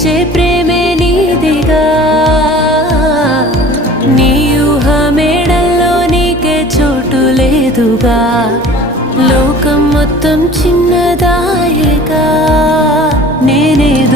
పెంచే ప్రేమే నీదిగా నీ ఊహ మేడల్లో నీకే చోటు లేదుగా లోకం మొత్తం చిన్నదాయేగా నేనేదో